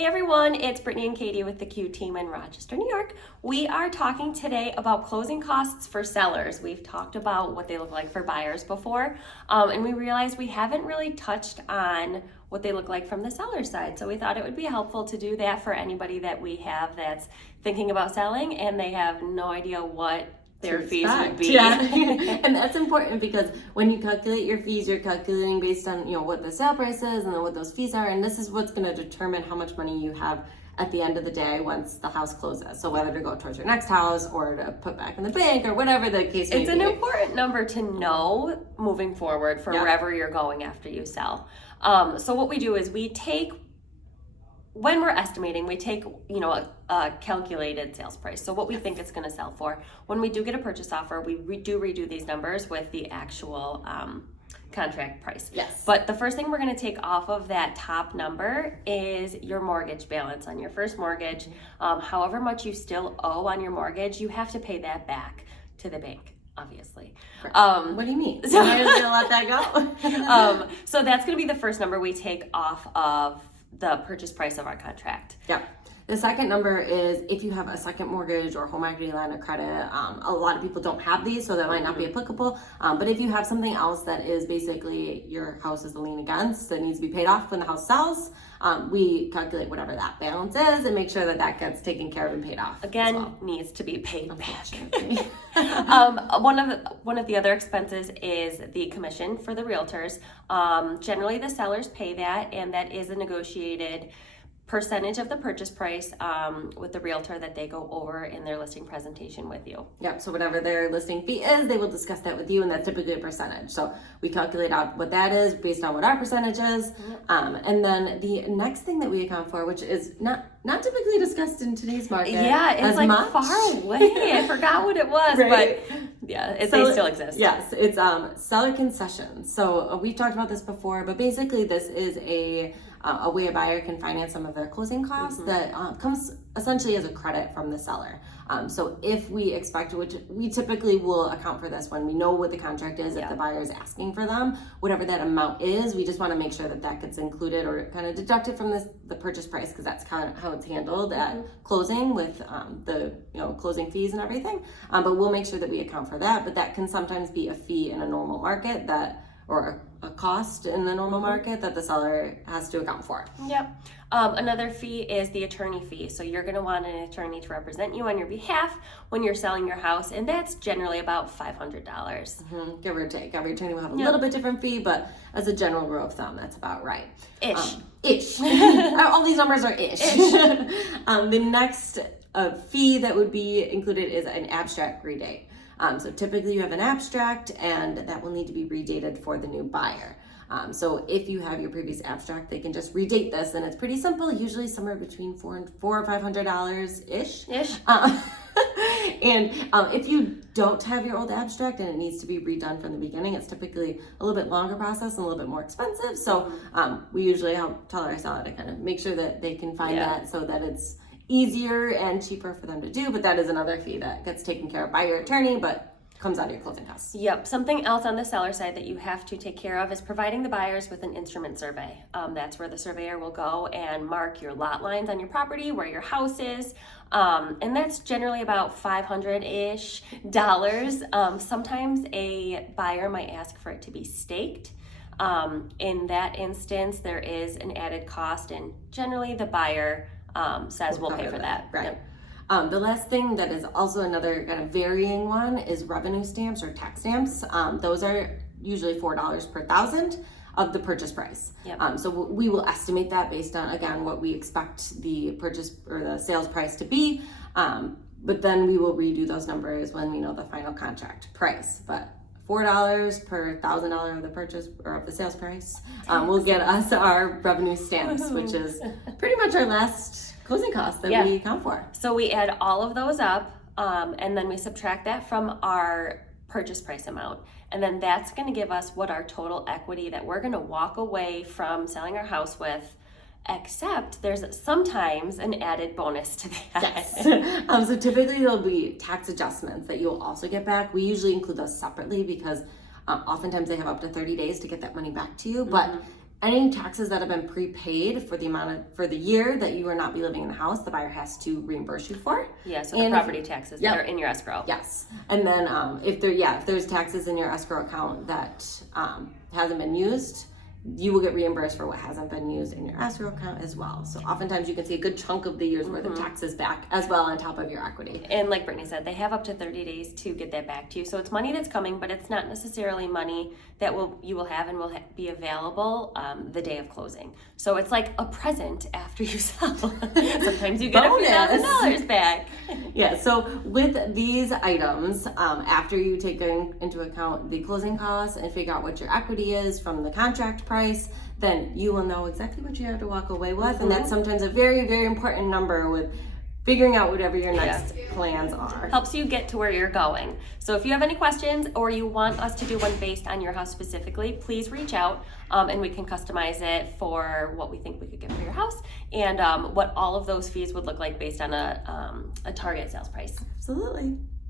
Hey everyone, it's Brittany and Katie with the Q team in Rochester, New York. We are talking today about closing costs for sellers. We've talked about what they look like for buyers before, and we realized we haven't really touched on what they look like from the seller side. So we thought it would be helpful to do that for anybody that we have that's thinking about selling and they have no idea what their fees would be. Yeah. And that's important because when you calculate your fees, you're calculating based on what the sale price is and then what those fees are, and this is what's going to determine how much money you have at the end of the day once the house closes. So whether to go towards your next house or to put back in the bank or whatever the case may be. It's an important number to know moving forward for wherever you're going after you sell. So what we do is when we're estimating, we take, a calculated sales price. So what we think it's going to sell for. When we do get a purchase offer, we redo these numbers with the actual contract price. Yes. But the first thing we're going to take off of that top number is your mortgage balance on your first mortgage. However much you still owe on your mortgage, you have to pay that back to the bank. Obviously. What do you mean? So I'm just gonna let that go. So that's gonna be the first number we take off of the purchase price of our contract. Yeah. The second number is if you have a second mortgage or home equity line of credit. A lot of people don't have these, so that might not be applicable. But if you have something else that is basically your house is a lien against that needs to be paid off when the house sells, we calculate whatever that balance is and make sure that that gets taken care of and paid off. Again, needs to be paid back. One of the other expenses is the commission for the realtors. Generally, the sellers pay that, and that is a negotiated percentage of the purchase price with the realtor that they go over in their listing presentation with you. Yep, so whatever their listing fee is, they will discuss that with you, and that's typically a percentage. So we calculate out what that is based on what our percentage is. And then the next thing that we account for, which is not typically discussed in today's market. Yeah, it's like much. far away. I forgot what it was, right? But yeah, they still exist. Yes, it's seller concessions. So we've talked about this before, but basically this is a way a buyer can finance some of their closing costs that comes essentially as a credit from the seller. So if we expect, which we typically will account for this when we know what the contract is, if the buyer is asking for them, whatever that amount is, we just want to make sure that that gets included or kind of deducted from the purchase price, because that's kind of how it's handled at closing with the closing fees and everything. But we'll make sure that we account for that. But that can sometimes be a fee in a normal market or a cost in the normal market that the seller has to account for. Yep. Another fee is the attorney fee. So you're going to want an attorney to represent you on your behalf when you're selling your house, and that's generally about $500. Give or take. Every attorney will have a little bit different fee, but as a general rule of thumb, that's about right. Ish. All these numbers are ish. The next fee that would be included is an abstract redate. So typically you have an abstract, and that will need to be redated for the new buyer. So if you have your previous abstract, they can just redate this, and it's pretty simple, usually somewhere between $400 or $500-ish. And if you don't have your old abstract and it needs to be redone from the beginning, it's typically a little bit longer process and a little bit more expensive. So we usually tell our seller to kind of make sure that they can find that so that it's easier and cheaper for them to do, but that is another fee that gets taken care of by your attorney, but comes out of your closing costs. Yep. Something else on the seller side that you have to take care of is providing the buyers with an instrument survey. That's where the surveyor will go and mark your lot lines on your property, where your house is, and that's generally about $500-ish. Sometimes a buyer might ask for it to be staked. In that instance, there is an added cost, and generally the buyer says we'll pay for that. Right. Yep. The last thing that is also another kind of varying one is revenue stamps or tax stamps. Those are usually $4 per thousand of the purchase price. Yep. So we will estimate that based on, again, what we expect the purchase or the sales price to be. But then we will redo those numbers when we know the final contract price. But $4 per $1,000 of the purchase or of the sales price will get us our revenue stamps, which is pretty much our last closing costs that we account for. So we add all of those up, and then we subtract that from our purchase price amount, and then that's going to give us what our total equity that we're going to walk away from selling our house with. Except there's sometimes an added bonus to that. Yes. So typically there'll be tax adjustments that you'll also get back. We usually include those separately because oftentimes they have up to 30 days to get that money back to you. But any taxes that have been prepaid for the year that you will not be living in the house, the buyer has to reimburse you for. Yeah, so the property taxes that are in your escrow. Yes, and then if there's taxes in your escrow account that hasn't been used, you will get reimbursed for what hasn't been used in your escrow account as well. So oftentimes you can see a good chunk of the year's worth of taxes back as well on top of your equity. And like Brittany said, they have up to 30 days to get that back to you. So it's money that's coming, but it's not necessarily money that you will have and will be available the day of closing. So it's like a present after you sell. Sometimes you get a few $1,000s back. Yeah, so with these items, after you take into account the closing costs and figure out what your equity is from the contract price, then you will know exactly what you have to walk away with. And that's sometimes a very, very important number with figuring out whatever your next plans are. Helps you get to where you're going. So if you have any questions or you want us to do one based on your house specifically, please reach out and we can customize it for what we think we could get for your house and what all of those fees would look like based on a target sales price. Absolutely.